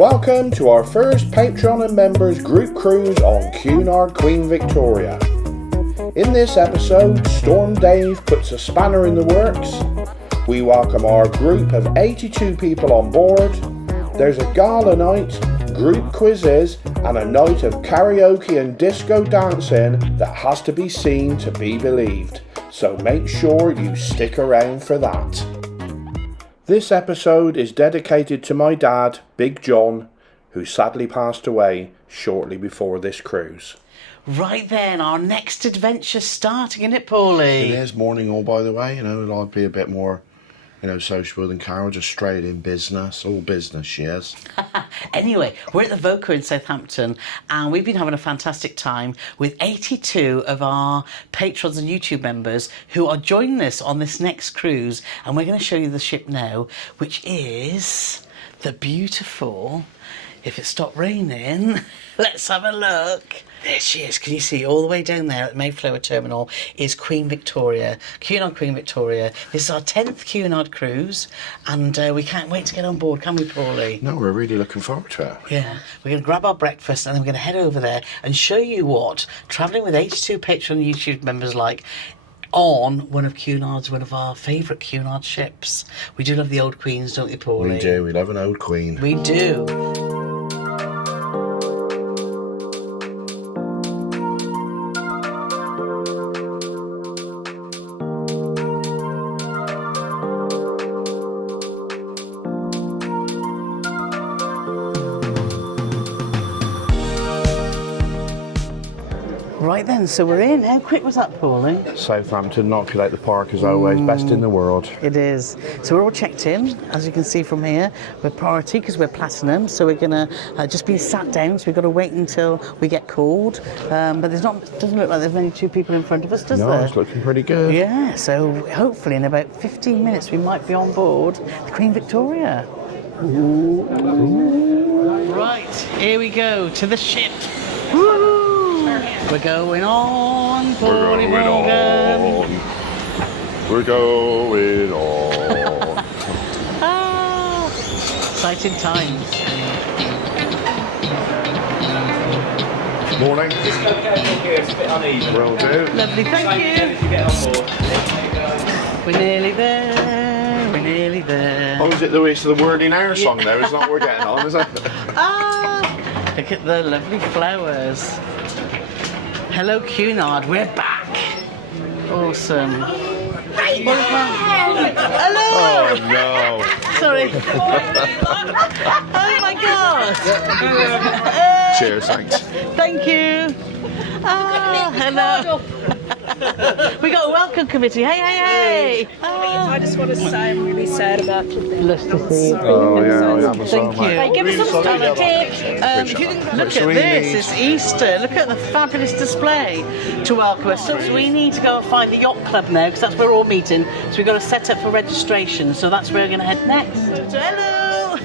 Welcome to our first Patreon and members group cruise on Cunard Queen Victoria. In this episode, Storm Dave puts a spanner in the works. We welcome our group of 82 people on board. There's a gala night, group quizzes, and a night of karaoke and disco dancing that has to be seen to be believed. So make sure you stick around for that. This episode is dedicated to my dad, Big John, who sadly passed away shortly before this cruise. Right then, our next adventure starting, isn't it, Paulie? It is morning all, by the way. I'll be a bit more, sociable than Carol, just straight in business. All business, she is. Anyway, we're at the Voca in Southampton, and we've been having a fantastic time with 82 of our patrons and YouTube members who are joining us on this next cruise. And we're going to show you the ship now, which is the beautiful, if it stopped raining, let's have a look. There she is. Can you see all the way down there at the Mayflower Terminal is Queen Victoria, Cunard Queen Victoria. This is our 10th Cunard cruise, and we can't wait to get on board, can we, Paulie? No, we're really looking forward to it. Yeah. We're going to grab our breakfast and then we're going to head over there and show you what travelling with 82 Patreon YouTube members like on one of our favourite Cunard ships. We do love the old queens, don't you, Paulie? We do. We love an old queen. We do. Right then, so we're in. How quick was that, Paulie? Southampton knocked it out the park as always. Best in the world. It is. So we're all checked in, as you can see from here. We're priority because we're platinum, so we're going to just be sat down, so we've got to wait until we get called. But doesn't look like there's many two people in front of us, does there? No, it's looking pretty good. Yeah, so hopefully in about 15 minutes we might be on board the Queen Victoria. Ooh. Right, here we go to the ship. Woo! We're going on, Paulie Morgan. We're going on. Exciting times. Morning. Just go careful here, it's a bit uneven. Will do. Lovely, thank you. To get on board. We're nearly there, we're nearly there. Oh, is it the Whirling Air song now? It's not what we're getting on, is it? Look at the lovely flowers. Hello, Cunard, we're back. Awesome. Hello! Oh, no. Sorry. Oh, my God. Cheers, thanks. Thank you. Hello. We got a welcome committee. Hey, hey, hey. I just want to say I'm really sad about you. Nice to see you. Oh, yeah, I am as well, Thank you. mate. Hey, give us some time to take. Look at this, it's Easter. Look at the fabulous display to welcome us. So we need to go and find the yacht club now because that's where we're all meeting. So we've got to set up for registration. So that's where we're going to head next. So hello.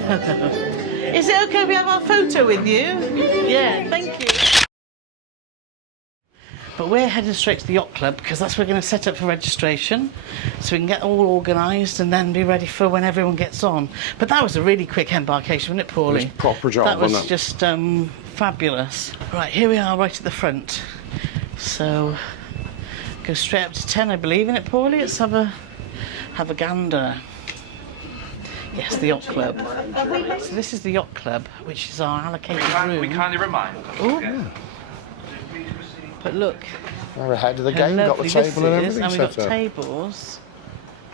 Is it okay if we have our photo with you? Yeah, thank you. But we're heading straight to the yacht club because that's where we're going to set up for registration so we can get all organised and then be ready for when everyone gets on. But that was a really quick embarkation, wasn't it, Paulie? It was a proper job, that was wasn't it? just fabulous. Right, here we are right at the front. So go straight up to 10, I believe, isn't it, Paulie? Let's have a gander. Yes, the yacht club. So this is the yacht club, which is our allocated room. We kindly remind. Ooh. But look, We're ahead of the how game, got the lovely table this and is, everything and we've got set up. tables.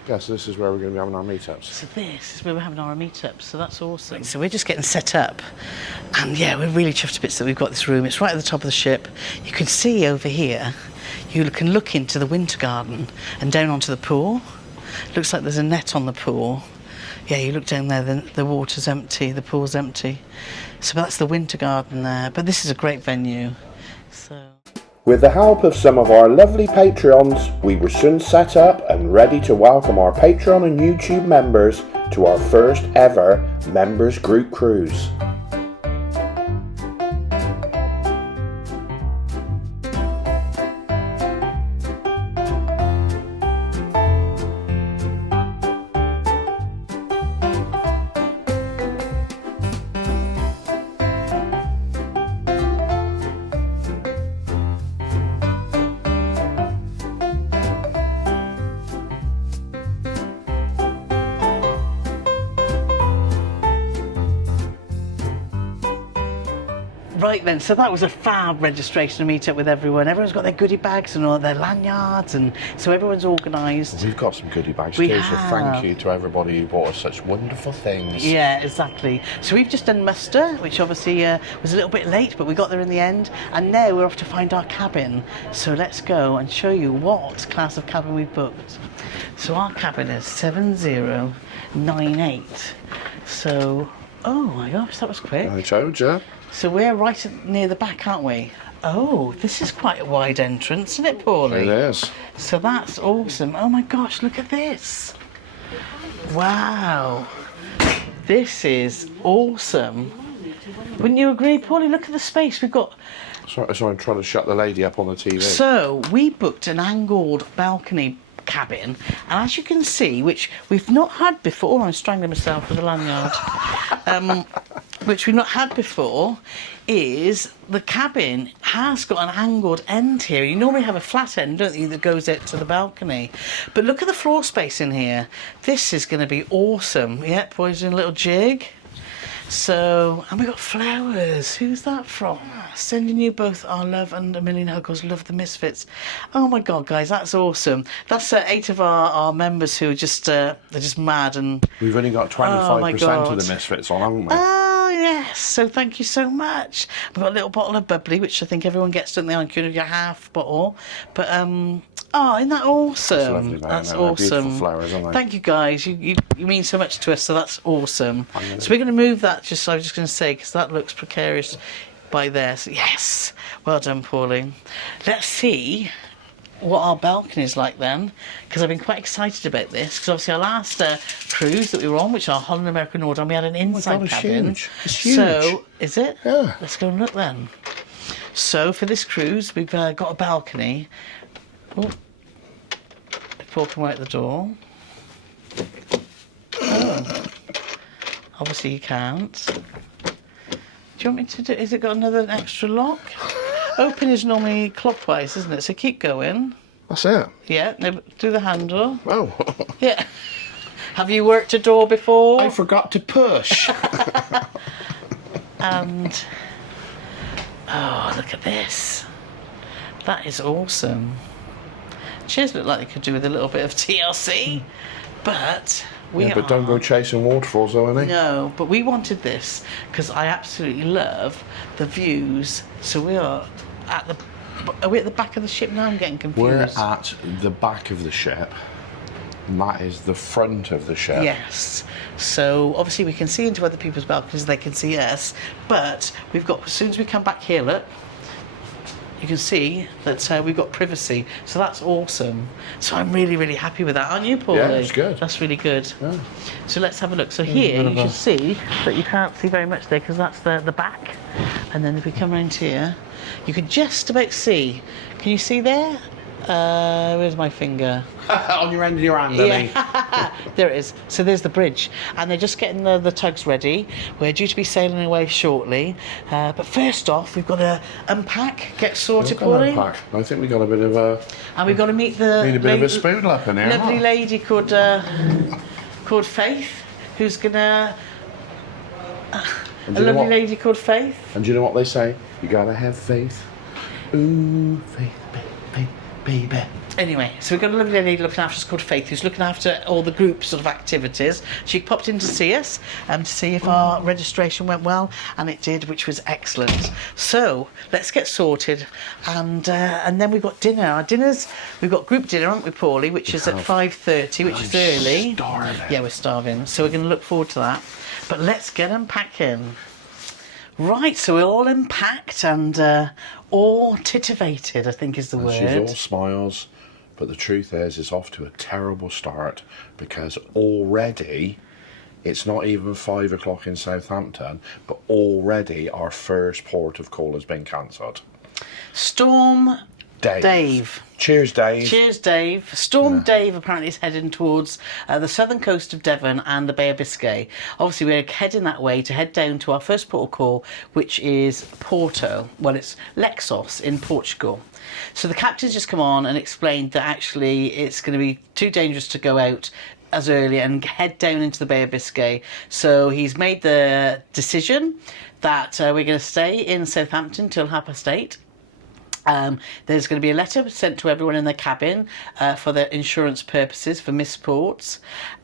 Yes, this is where we're going to be having our meetups. So this is where we're having our meetups, so that's awesome. So we're just getting set up, and yeah, we're really chuffed to bits that we've got this room. It's right at the top of the ship. You can see over here, you can look into the winter garden and down onto the pool. Looks like there's a net on the pool. Yeah, you look down there, the water's empty, the pool's empty. So that's the winter garden there, but this is a great venue. So. With the help of some of our lovely Patreons, we were soon set up and ready to welcome our Patreon and YouTube members to our first ever members group cruise. Right then, so that was a fab registration to meet up with everyone. Everyone's got their goodie bags and all their lanyards, and so everyone's organised. We've got some goodie bags We too, have. so thank you to everybody who bought us such wonderful things. Yeah, exactly. So we've just done muster, which obviously was a little bit late, but we got there in the end. And now we're off to find our cabin. So let's go and show you what class of cabin we've booked. So our cabin is 7098. So, oh my gosh, that was quick. I told you. So we're right near the back, aren't we? Oh, this is quite a wide entrance, isn't it, Paulie? It is. So that's awesome. Oh my gosh, look at this. Wow. This is awesome. Wouldn't you agree, Paulie? Look at the space we've got. Sorry, I'm trying to shut the lady up on the TV. So we booked an angled balcony cabin, and as you can see, which we've not had before, I'm strangling myself with a lanyard, which we've not had before, is the cabin has got an angled end here. You normally have a flat end, don't you, that goes out to the balcony. But look at the floor space in here. This is going to be awesome. Yeah, boys doing a little jig. So, and we got flowers. Who's that from? Sending you both our love and a million huggles. Love the Misfits. Oh my God, guys, that's awesome. That's 8 of our members who are just they're just mad, and We've only got 25% of the Misfits on, haven't we? oh yes. So thank you so much. We've got a little bottle of bubbly, which I think everyone gets, don't they, on Cunard, your half bottle. But oh, isn't that awesome? lovely, That's they're awesome. beautiful flowers, aren't they? Thank you, guys. You mean so much to us, so that's awesome. So we're going to move that. I was just going to say, because that looks precarious by there. So, yes, well done, Pauline. Let's see what our balcony is like then, because I've been quite excited about this, because obviously our last cruise that we were on, which our Holland American Order, we had an inside God, it's cabin. huge. It's huge. So, is it? Yeah. Let's go and look then. So for this cruise, we've got a balcony. Oh, Paul can out the door. Oh. Obviously you can't. Do you want me to do? Is it got another extra lock? Open is normally clockwise, isn't it? So keep going. That's it. Yeah. No, do the handle. Oh. Yeah. Have you worked a door before? I forgot to push. And oh, look at this. That is awesome. Chairs look like they could do with a little bit of TLC, but we Yeah, but don't go chasing waterfalls, though, innit? No, but we wanted this because I absolutely love the views. So we are at the. Are we at the back of the ship now? I'm getting confused. We're at the back of the ship, and that is the front of the ship. Yes. So obviously we can see into other people's balconies, they can see us, but we've got, as soon as we come back here, look, you can see that we've got privacy. So that's awesome. So I'm really, really happy with that, aren't you, Paulie? Yeah, it's good. That's really good. Yeah. So let's have a look. So here you can see that you can't see very much there because that's the back. And then if we come around here, you can just about see. Can you see there? Where's my finger? On your end of your hand, I mean. Yeah. There it is. So there's the bridge, and they're just getting the tugs ready. We're due to be sailing away shortly, but first off, we've got to unpack, get sorted, Paulie. I think we got a bit of a. And we've got to meet the Need a bit of a spoon up in here. lovely huh? lady called Faith, who's gonna. And A do you know lovely what? lady called Faith. And do you know what they say? You gotta have faith. Ooh, faith, baby. Anyway, so we've got a lovely lady looking after us called Faith, who's looking after all the group sort of activities. She popped in to see us to see if our registration went well, and it did, which was excellent. So let's get sorted, and then we've got dinner. Our dinners, we've got group dinner, haven't we, Paulie, which is at 5:30, which is early. Starving. Yeah, we're starving, so we're going to look forward to that. But let's get unpacking. Right, so we're all unpacked and all titivated, I think is the word. She's all smiles, but the truth is, it's off to a terrible start because already it's not even 5 o'clock in Southampton, but already our first port of call has been cancelled. Storm Dave. Cheers, Dave. Cheers, Dave. Storm Dave apparently is heading towards the southern coast of Devon and the Bay of Biscay. Obviously, we're heading that way to head down to our first port of call, which is Porto. Well, it's Leixoes in Portugal. So the captain's just come on and explained that actually it's going to be too dangerous to go out as early and head down into the Bay of Biscay. So he's made the decision that we're going to stay in Southampton till 8:30. There's going to be a letter sent to everyone in the cabin for their insurance purposes for missports,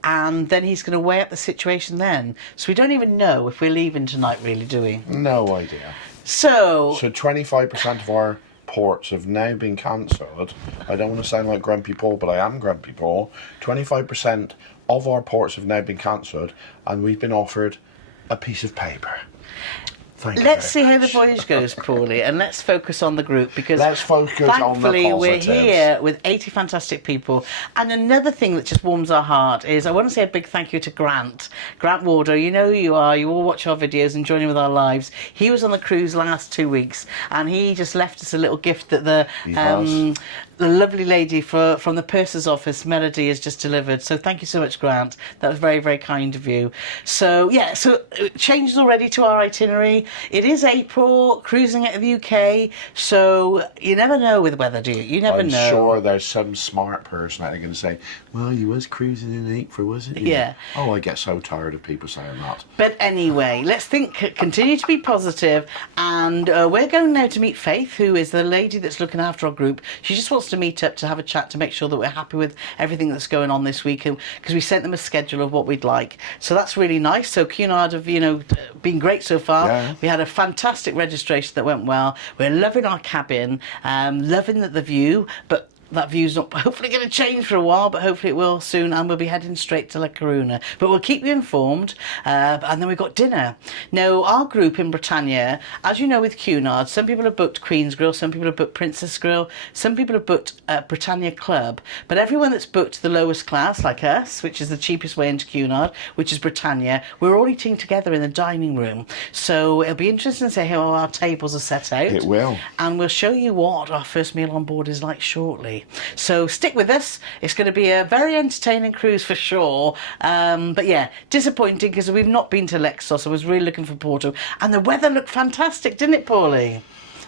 and then he's going to weigh up the situation then. So we don't even know if we're leaving tonight, really, do we? No idea. So 25% of our ports have now been cancelled. I don't want to sound like Grumpy Paul, but I am Grumpy Paul. 25% of our ports have now been cancelled, and we've been offered a piece of paper. Let's see how the voyage goes, Paulie, and let's focus on the group, because let's focus on the thankfully positives. we're here with 80 fantastic people. And another thing that just warms our heart is I want to say a big thank you to Grant Wardo. You know who you are, you all watch our videos and join in with our lives. He was on the cruise last 2 weeks, and he just left us a little gift that the lovely lady from the purser's office, Melody, has just delivered. So thank you so much, Grant. That was very, very kind of you. So yeah, so changes already to our itinerary. It is April, cruising out of the UK, so you never know with weather, do you? You never know. I'm sure there's some smart person out there going to say, well, you was cruising in April, wasn't you? Yeah. Oh, I get so tired of people saying that. But anyway, let's continue to be positive, and we're going now to meet Faith, who is the lady that's looking after our group. She just wants to meet up to have a chat to make sure that we're happy with everything that's going on this week, because we sent them a schedule of what we'd like. So that's really nice. So Cunard have, been great so far. Yeah. We had a fantastic registration that went well. We're loving our cabin, loving the view, but that view's not hopefully going to change for a while, but hopefully it will soon, and we'll be heading straight to La Coruna. But we'll keep you informed, and then we've got dinner. Now, our group in Britannia, as you know with Cunard, some people have booked Queen's Grill, some people have booked Princess Grill, some people have booked Britannia Club, but everyone that's booked the lowest class, like us, which is the cheapest way into Cunard, which is Britannia, we're all eating together in the dining room. So it'll be interesting to see how our tables are set out. It will. And we'll show you what our first meal on board is like shortly. So stick with us. It's going to be a very entertaining cruise for sure. But yeah, disappointing because we've not been to Leixoes. I was really looking for Porto. And the weather looked fantastic, didn't it, Paulie?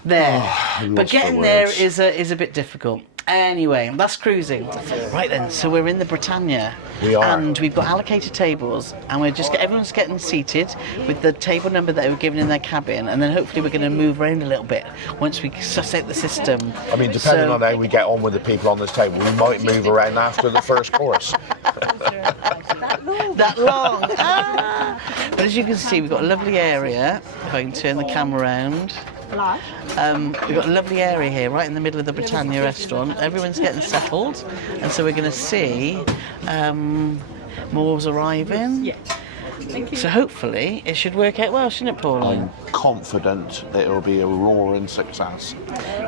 There. But getting there is a bit difficult. Anyway, that's cruising. Right then, so we're in the Britannia. We are. And we've got allocated tables, and everyone's getting seated with the table number that they were given in their cabin, and then hopefully we're going to move around a little bit once we suss out the system. I mean, depending on how we get on with the people on this table, we might move around after the first course. That long. But as you can see, we've got a lovely area. If I can turn the camera around. We've got a lovely area here, right in the middle of the Britannia restaurant. Everyone's getting settled, and so we're going to see more's arriving. Yeah. Thank you. So hopefully it should work out well, shouldn't it, Paul? I'm confident it'll be a roaring success.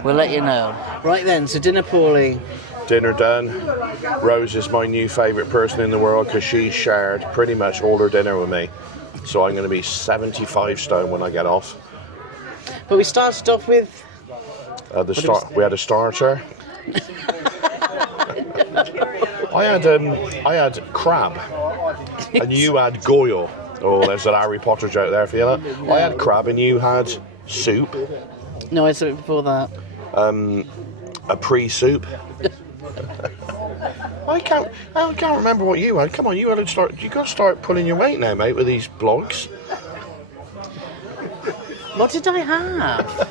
We'll let you know. Right then, so dinner, Paulie. Dinner done. Rose is my new favourite person in the world because she shared pretty much all her dinner with me. So I'm going to be 75 stone when I get off. But we started off with... we had a starter. I had crab, and you had goyle. Oh, there's that Harry Potter joke there for you. I had crab, and you had soup. No, I said it before that. A pre-soup. I can't remember what you had. Come on, you got to start pulling your weight now, mate, with these blogs. What did I have?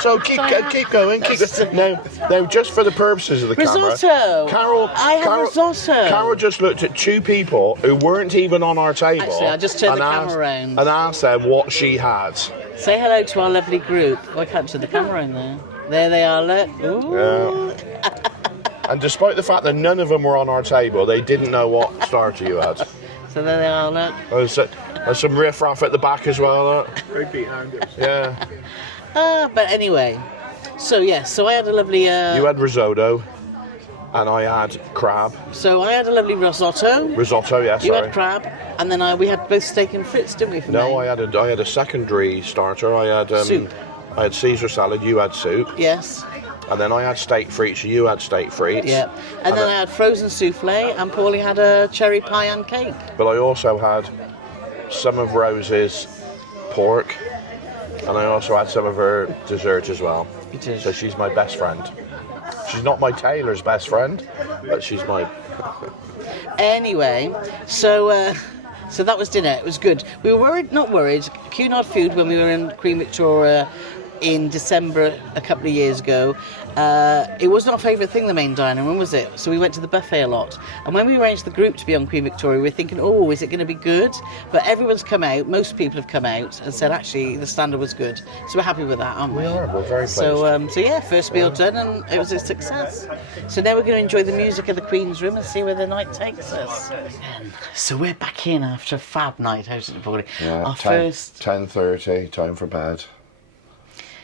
So keep going. Now, just for the purposes of the risotto. Camera, Risotto. Carol just looked at two people who weren't even on our table. Actually, I just turned the camera around and asked them what she had. Say hello to our lovely group. Oh, I can't turn the camera in there. There they are. Look. Ooh. Yeah. And despite the fact that none of them were on our table, they didn't know what starter you had. So there they are. Look. There's some riff-raff at the back as well. Look. Yeah. But anyway, so I had a lovely... You had risotto, and I had crab. So I had a lovely risotto. Risotto, yes. You had crab, and then we had both steak and frites, didn't we? No, I had a secondary starter. I had soup. I had Caesar salad. You had soup. Yes. And then I had steak frites. You had steak frites. Yeah. And then I had frozen souffle, and Paulie had a cherry pie and cake. But I also had some of Rose's pork. And I also had some of her dessert as well. You did. So she's my best friend. She's not my tailor's best friend, but she's my... Anyway, so that was dinner. It was good. We were not worried. Cunard food when we were in Queen Victoria in December a couple of years ago. It wasn't our favourite thing, the main dining room, was it? So we went to the buffet a lot. And when we arranged the group to be on Queen Victoria, we were thinking, oh, is it going to be good? But everyone's come out, most people have come out and said, actually, the standard was good. So we're happy with that, aren't we? We are, we're very pleased. So yeah, first meal done and it was a success. So now we're going to enjoy the music of the Queen's Room and see where the night takes us. So we're back in after a fab night out at the party. Yeah, Our first... 10:30, time for bed.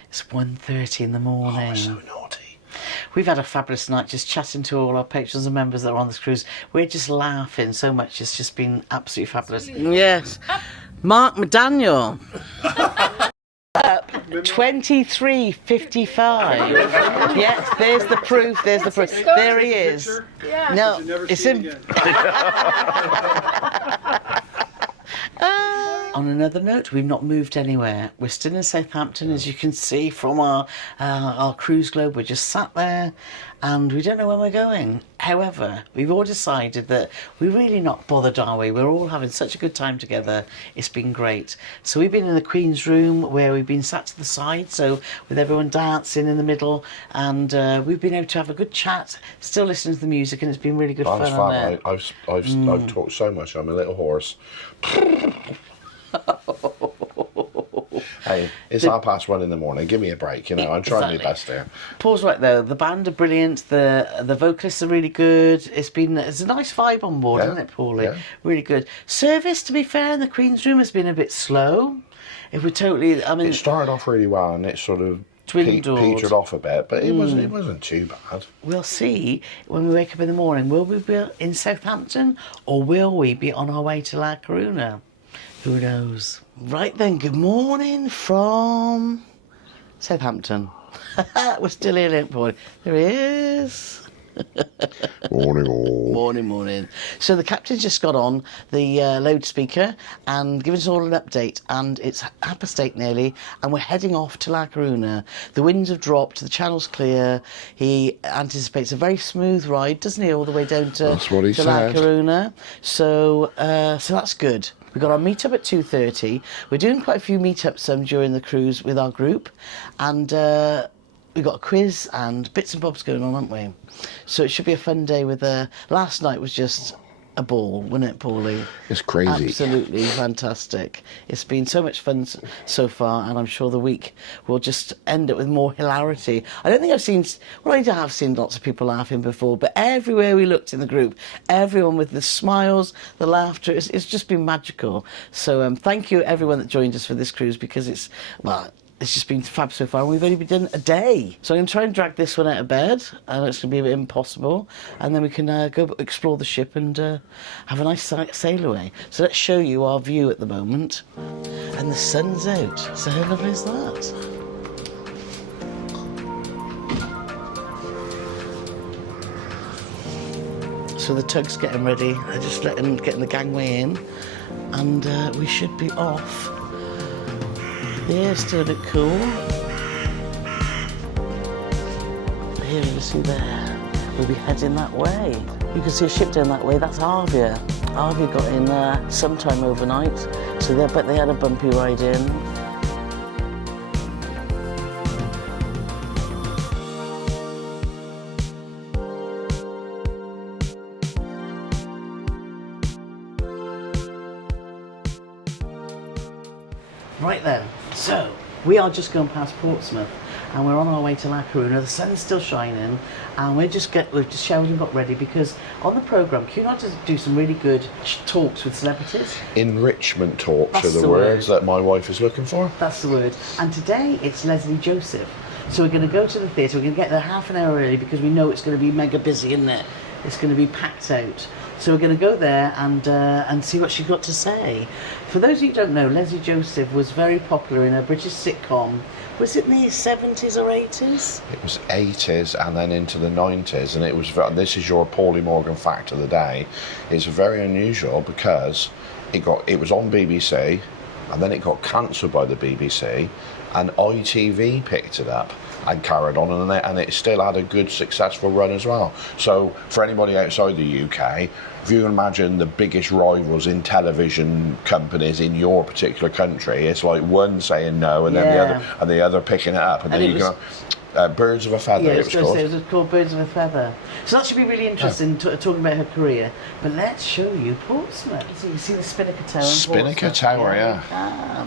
It's 1:30 in the morning. Oh, we're so naughty. We've had a fabulous night just chatting to all our patrons and members that are on this cruise. We're just laughing so much. It's just been absolutely fabulous. Yes. Mark McDaniel. Up 23:55. Yes, there's the proof. There's the proof. There he is. Yeah. No, it's in. On another note, we've not moved anywhere. We're still in Southampton, as you can see from our cruise globe. We're just sat there and we don't know where we're going. However, we've all decided that we're really not bothered, are we? We're all having such a good time together. It's been great. So we've been in the Queen's Room where we've been sat to the side, so with everyone dancing in the middle, and we've been able to have a good chat, still listening to the music, and it's been really good fun. I've talked so much, I'm a little hoarse. Hey, it's 1:30 in the morning. Give me a break, you know. I'm trying my best here. Paul's right though. The band are brilliant. The vocalists are really good. It's a nice vibe on board, isn't it, Paulie? Yeah. Really good. Service, to be fair, in the Queen's Room has been a bit slow. If we're totally, I mean, It started off really well, and it sort of dwindled. petered off a bit, but it wasn't too bad. We'll see when we wake up in the morning. Will we be in Southampton or will we be on our way to La Coruna? Who knows? Right then, good morning from Southampton. We're still here, boy. There he is. Morning all. Morning. So the captain's just got on the loudspeaker and given us all an update, and it's 8:30 nearly, and we're heading off to La Coruna. The winds have dropped, the channel's clear. He anticipates a very smooth ride, doesn't he, all the way down to, That's what he to La said. Coruna. So that's good. We've got our meet-up at 2:30. We're doing quite a few meetups during the cruise with our group, and we've got a quiz and bits and bobs going on, haven't we? So it should be a fun day with last night was just a ball, wasn't it, Paulie? It's crazy. Absolutely fantastic. It's been so much fun so far, and I'm sure the week will just end up with more hilarity. I don't think I've seen, well, I have seen lots of people laughing before, but everywhere we looked in the group, everyone with the smiles, the laughter, it's just been magical. So thank you everyone that joined us for this cruise, because it's just been fab so far, and we've only been done a day. So I'm going to try and drag this one out of bed, and it's going to be a bit impossible, and then we can go explore the ship and have a nice sail away. So let's show you our view at the moment. And the sun's out, so how lovely is that? So the tug's getting ready, they're just getting the gangway in, and we should be off. The air's still a bit cool. Here, you see there. We'll be heading that way. You can see a ship down that way. That's Arvia. Arvia got in sometime overnight, so but they had a bumpy ride in. Right then, so we are just going past Portsmouth and we're on our way to La Coruna. The sun's still shining, and we've just showered and got ready, because on the programme, Cunard does do some really good talks with celebrities. Enrichment talks That's are the the words word. that my wife is looking for. That's the word. And today it's Leslie Joseph. So we're going to go to the theatre. We're going to get there half an hour early because we know it's going to be mega busy, isn't it? It's going to be packed out. So we're going to go there and see what she's got to say. For those of you who don't know, Leslie Joseph was very popular in a British sitcom. Was it in the 70s or 80s? It was 80s and then into the 90s, and it was. This is your Paulie Morgan fact of the day. It's very unusual because it was on BBC, and then it got cancelled by the BBC, and ITV picked it up. and carried on, and it still had a good, successful run as well. So for anybody outside the UK, if you can imagine the biggest rivals in television companies in your particular country, it's like one saying no and then the other picking it up, and then you can. Birds of a Feather. Yeah, it was called Birds of a Feather. So that should be really interesting, talking about her career. But let's show you Portsmouth. So you see the Spinnaker Tower. Spinnaker Tower, yeah.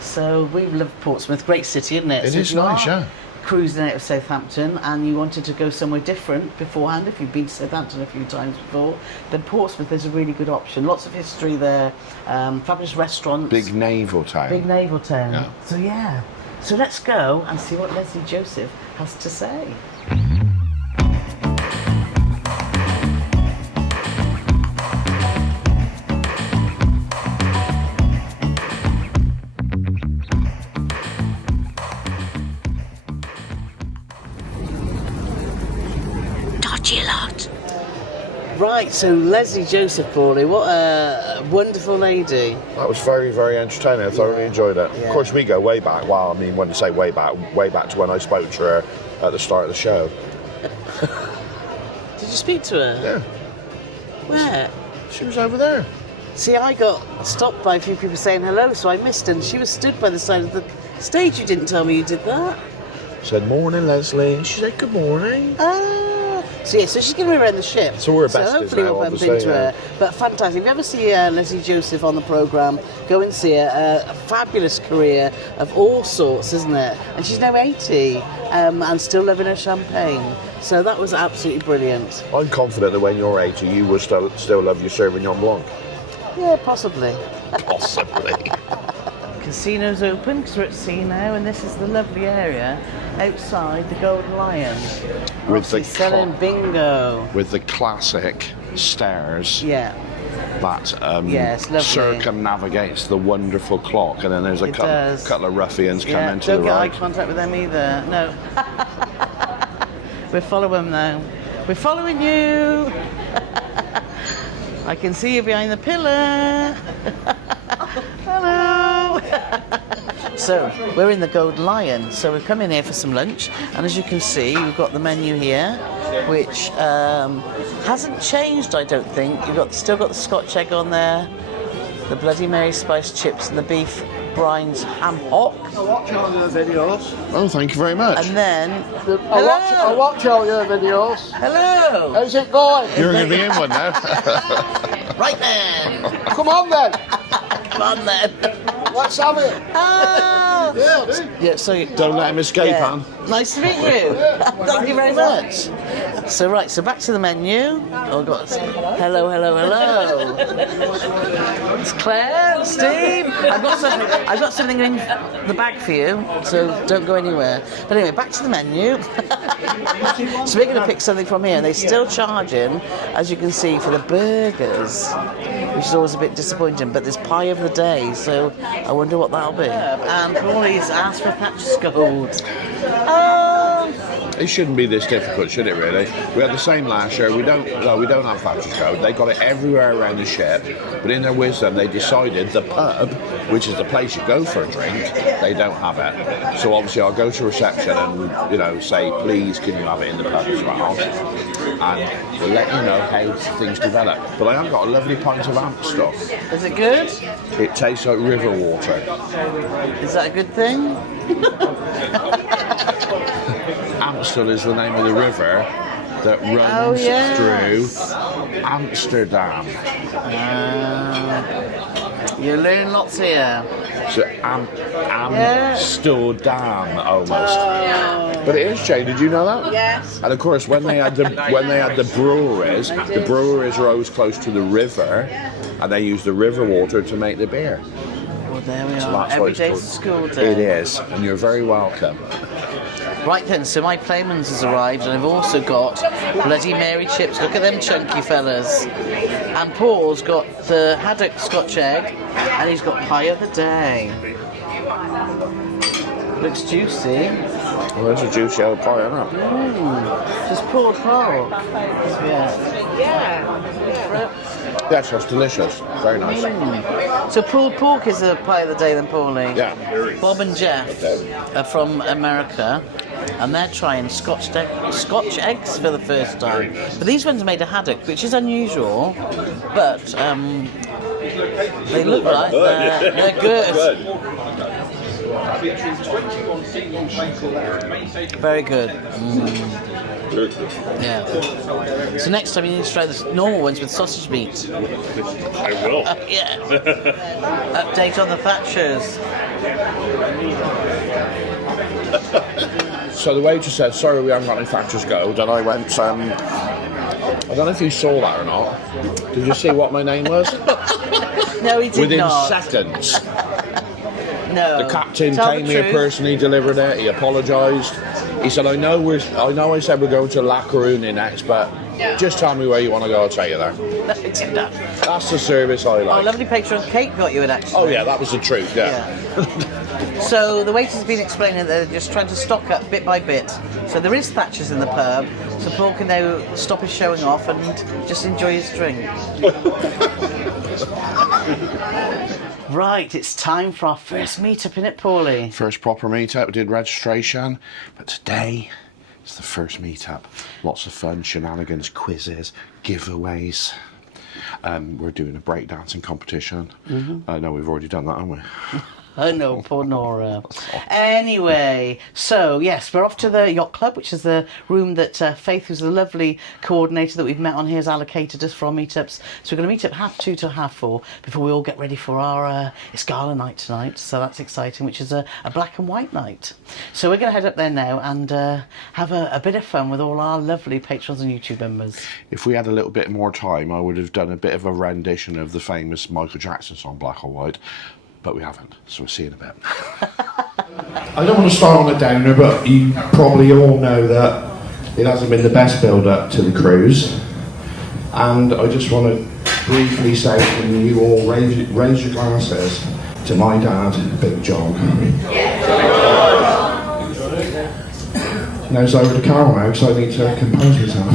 So we love Portsmouth, great city, isn't it? It is nice, yeah. Cruising out of Southampton, and you wanted to go somewhere different beforehand, if you've been to Southampton a few times before, then Portsmouth is a really good option. Lots of history there, fabulous restaurants. Big naval town. Big naval town. Yeah. So yeah. So let's go and see what Leslie Joseph has to say. Dodgy lot. Right, so Leslie Joseph, Paulie, what a wonderful lady. That was very, very entertaining. I thoroughly enjoyed it. Yeah. Of course, we go way back. Well, I mean, when I say way back to when I spoke to her at the start of the show. Did you speak to her? Yeah. Where? She was over there. See, I got stopped by a few people saying hello, so I missed her, and she was stood by the side of the stage. You didn't tell me you did that. Said, morning, Leslie. She said, good morning. So yeah, so she's going to be around the ship. So we're besties So hopefully now, we'll bump obviously, into her. But fantastic. If you ever see Leslie Joseph on the programme, go and see her. A fabulous career of all sorts, isn't it? And she's now 80 and still loving her champagne. So that was absolutely brilliant. I'm confident that when you're 80, you will still love your Sauvignon Blanc. Yeah, possibly. Possibly. Casino's open because we're at sea now, and this is the lovely area outside the Golden Lion. With the selling bingo. With the classic stairs. Yeah. That it's lovely. circumnavigates the wonderful clock, and then there's a couple of ruffians come into don't the get right. eye contact with them either. No. We're following them now. We're following you. I can see you behind the pillar. Hello. So we're in the Golden Lion. So we've come in here for some lunch, and as you can see, we've got the menu here, which hasn't changed, I don't think. You've still got the Scotch egg on there, the Bloody Mary spiced chips, and the beef brines ham hock. I watch all your videos. Oh, thank you very much. And then I watch all your videos. hello. How's it going? You're going to be in one now. Right then. Come on then. Come on then. Let's have it. Oh. Yeah, do. Yeah, so Don't let him escape, yeah. Anne. Nice to meet you. Thank you very much. So back to the menu. Oh, I've got hello. It's Claire, Steve. I've got something in the bag for you, so don't go anywhere. But anyway, back to the menu. So we're going to pick something from here. They're still charging, as you can see, for the burgers, which is always a bit disappointing. But there's pie of the day, so I wonder what that'll be. And Paulie's asked for Thatcher's Gold. It shouldn't be this difficult, should it really? We had the same last year. We don't have Thatcher's Code. They got it everywhere around the ship, but in their wisdom they decided the pub, which is the place you go for a drink, they don't have it. So obviously I'll go to reception and say, please can you have it in the pub as well? And we'll let you know how things develop. But I have got a lovely pint of Amstel. Is it good? It tastes like river water. Is that a good thing? Amstel is the name of the river that runs through Amsterdam. You learn lots here. So Amsterdam almost. But it is, Jane. Did you know that? Yes. And of course, when they had the breweries are always close to the river, and they use the river water to make the beer. Well, there we So are. that's Every what it's day's called. a school day. It is, and you're very welcome. Right then, so my Playman's has arrived, and I've also got Bloody Mary chips. Look at them chunky fellas. And Paul's got the haddock Scotch egg, and he's got pie of the day. Looks juicy. Well, there's a juicy old pie, isn't it? Just pulled pork. Yeah. Yes, that's delicious. Very nice. So pulled pork is the pie of the day then, Paulie? Yeah. Bob and Jeff are from America, and they're trying Scotch eggs for the first time. But these ones are made of haddock, which is unusual, but they look like they're good. Very good. Yeah. So next time you need to try the normal ones with sausage meat. I will. Yeah. Update on the Thatchers. So the waiter said, sorry we haven't got any Thatchers go. Then I went, I don't know if you saw that or not. Did you see what my name was? No, he did Within not. seconds. No. The captain Tell came the here truth. personally, delivered it. He apologised. He said, I know I said we're going to La Coruña next, but just tell me where you want to go, I'll take you there. No, he did that. That's the service I Oh, like. lovely patron Kate got you it actually. Oh yeah, that was the truth, yeah. So the waiter's been explaining that they're just trying to stock up bit by bit. So there is Thatchers in the pub, so Paul can now stop his showing off and just enjoy his drink. Right, it's time for our first meet-up, innit, Paulie? First proper meet-up, we did registration, but today it's the first meet-up. Lots of fun, shenanigans, quizzes, giveaways. We're doing a breakdancing competition. No, we've already done that, haven't we? Oh no, poor Nora. Anyway, so yes, we're off to the Yacht Club, which is the room that Faith, who's the lovely coordinator that we've met on here, has allocated us for our meetups. So we're going to meet at 3:30 to 4:30 before we all get ready for our it's gala night tonight. So that's exciting, which is a black and white night. So we're going to head up there now and have a bit of fun with all our lovely patrons and YouTube members. If we had a little bit more time, I would have done a bit of a rendition of the famous Michael Jackson song, Black or White. But we haven't, so we'll see in a bit. I don't want to start on a downer, but you probably all know that it hasn't been the best build-up to the cruise. And I just want to briefly say, can you all raise your glasses to my dad, Big John. Now it's over to Carol now, because I need to compose myself.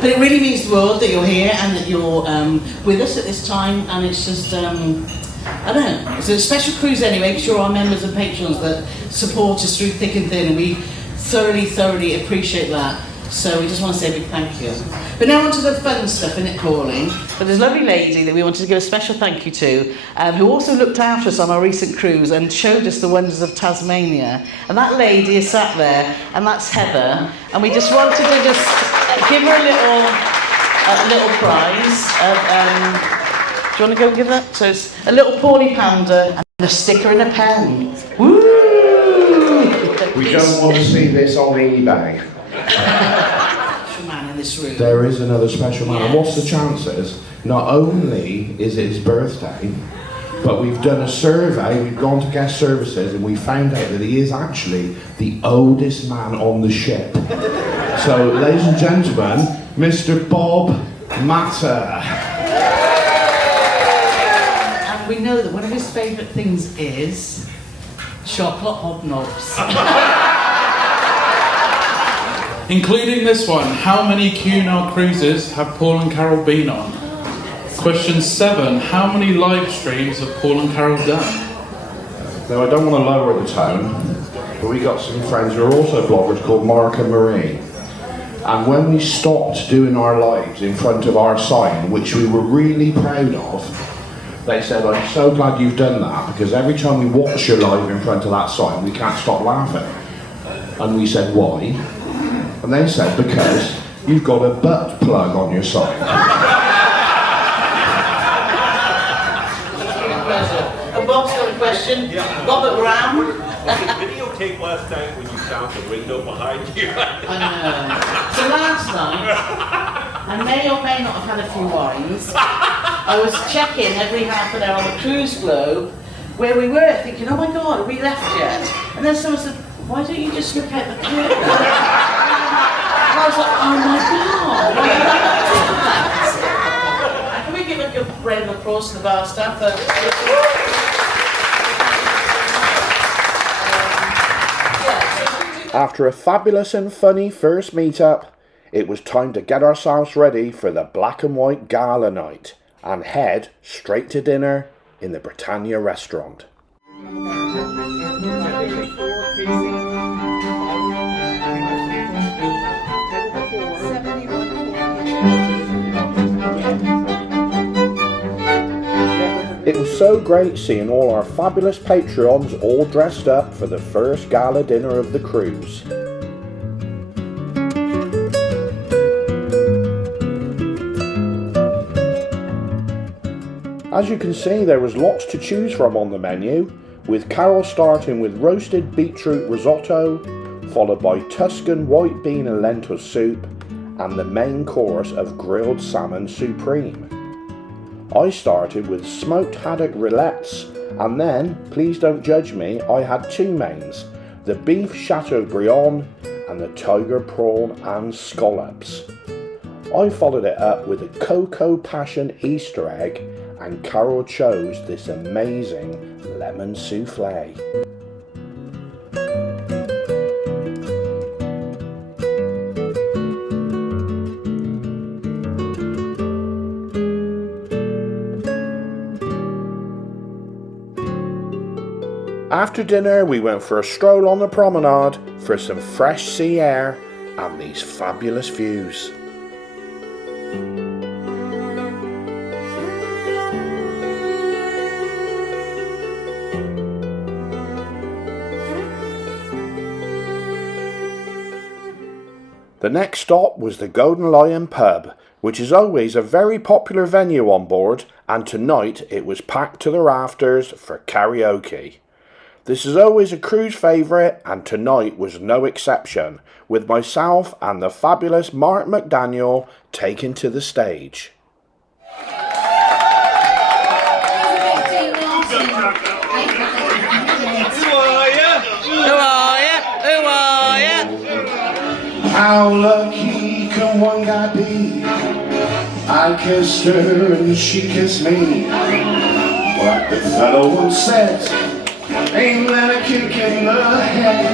But it really means the world that you're here and that you're with us at this time, and it's just, I don't know, it's a special cruise anyway, because you're our members and patrons that support us through thick and thin, and we thoroughly appreciate that. So we just want to say a big thank you. But now on to the fun stuff, innit, Pauline? But there's a lovely lady that we wanted to give a special thank you to, who also looked after us on our recent cruise and showed us the wonders of Tasmania. And that lady is sat there, and that's Heather. And we just wanted to just give her a little prize. Do you want to go and give that? So it's a little Paulie pounder and a sticker and a pen. Woo! We don't want to see this on eBay. Special man in this room. There is another special man. And what's the chances? Not only is it his birthday, but we've done a survey, we've gone to guest services, and we found out that he is actually the oldest man on the ship. So, ladies and gentlemen, Mr. Bob Matter. And we know that one of his favourite things is chocolate hobnobs. Including this one, how many Cunard cruises have Paul and Carol been on? Question 7, how many live streams have Paul and Carol done? Now, I don't want to lower the tone, but we got some friends who are also bloggers called Mark and Marie. And when we stopped doing our lives in front of our sign, which we were really proud of, they said, I'm so glad you've done that, because every time we watch your live in front of that sign, we can't stop laughing. And we said, why? And they said, because you've got a butt plug on your sign. And Bob's got a question. Yeah. Robert Brown. Was the videotape last night when you found the window behind you? I know. So last night, I may or may not have had a few wines. I was checking every half an hour on the cruise globe where we were, thinking, oh my God, are we left yet? And then someone said, why don't you just look out the curtain? And I was like, oh my God, why did I not do that? Can we give a good round of applause to the bar staff? After a fabulous and funny first meet-up, it was time to get ourselves ready for the black and white gala night and head straight to dinner in the Britannia restaurant. so great seeing all our fabulous patrons all dressed up for the first gala dinner of the cruise. As you can see, there was lots to choose from on the menu, with Carol starting with roasted beetroot risotto, followed by Tuscan white bean and lentil soup, and the main course of grilled salmon supreme. I started with smoked haddock rillettes, and then, please don't judge me, I had two mains, the beef chateaubriand and the tiger prawn and scallops. I followed it up with a cocoa passion Easter egg, and Carol chose this amazing lemon souffle. After dinner, we went for a stroll on the promenade for some fresh sea air and these fabulous views. The next stop was the Golden Lion pub, which is always a very popular venue on board, and tonight it was packed to the rafters for karaoke. This is always a cruise favourite, and tonight was no exception, with myself and the fabulous Mark McDaniel taken to the stage. Who are you? How lucky can one guy be? I kissed her and she kissed me. Like the fellow once said, ain't that a kick in the head?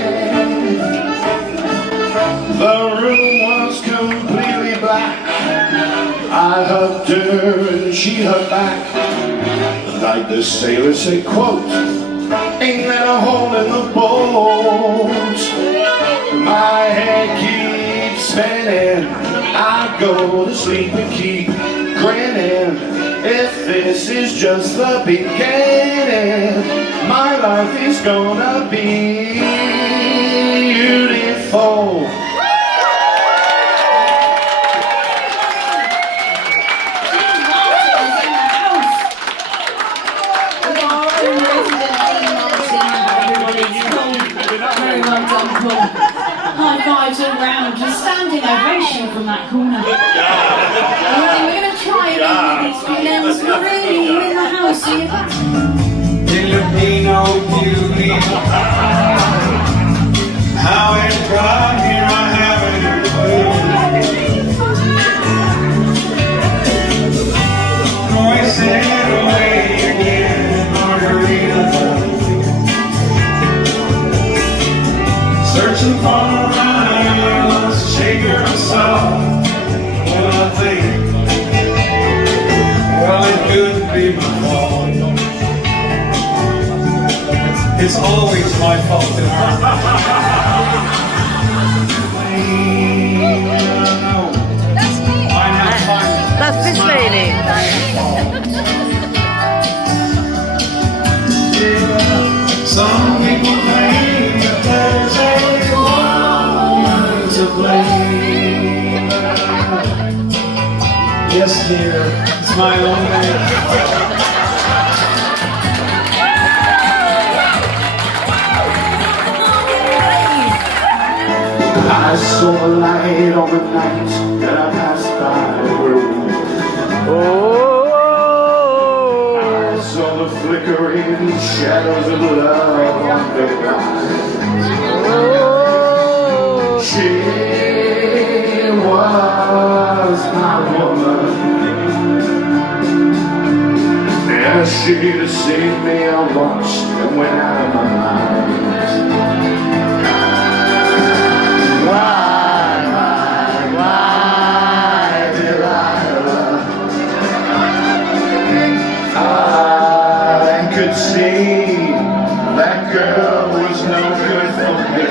The room was completely black. I hugged her and she hugged back. Like the sailor said, quote, ain't that a hole in the boat? My head keeps spinning. I go to sleep and keep grinning. If this is just the beginning, my life is gonna be beautiful. Very well done, Paul. High fives all round. Just standing ovation from that corner. We're going to try again with these few names. Marie, you're in the house, so you've got Filipino beauty. How it brought here I haven't a clue. Voicing away again, margarita. Searching for a shaker of salt. Well, I think, well, it could be my fault. It's always my fault in her. That's this lady. Some people think that there's a woman to blame. Yes, dear, it's my own name. I saw a light on the night that I passed by the room. I saw the flickering shadows of love on the rise. She was my woman. Yeah, she deceived me, I lost and went out of my mind. Why, Delilah? I could see that girl was no good for me,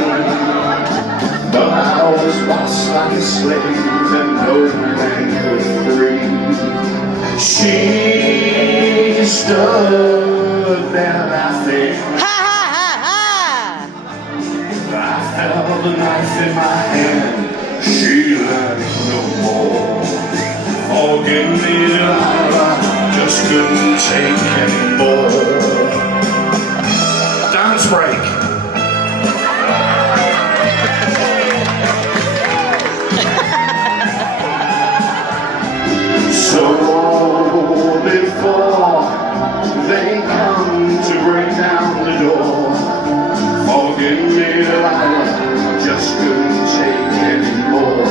but I was lost like a slave and no man could free. She stood there laughing. I held the knife in my hand. She learned no more. Forgive me, Delilah, just couldn't take anymore. Dance break. So before they come to break down the door, forgive me, Delilah, just couldn't take anymore.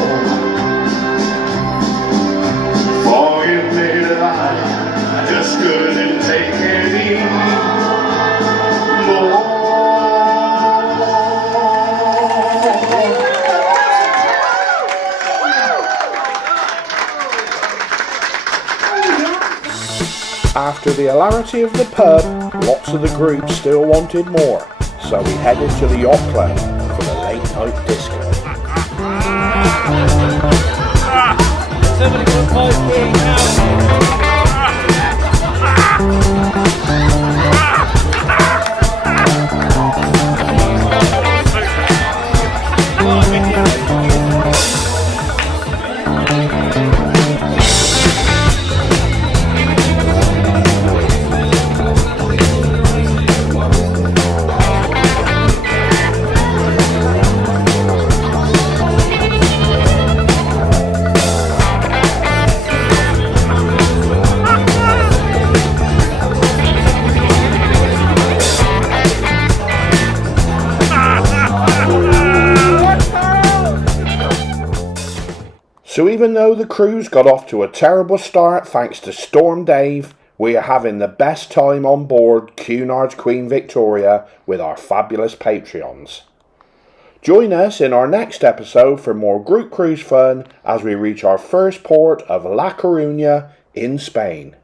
Forgive me, Delilah, I just couldn't take anymore. After the hilarity of the pub, lots of the group still wanted more, so we headed to the yacht club for the late night disco. So even though the cruise got off to a terrible start thanks to Storm Dave, we are having the best time on board Cunard Queen Victoria with our fabulous Patreons. Join us in our next episode for more group cruise fun as we reach our first port of La Coruña in Spain.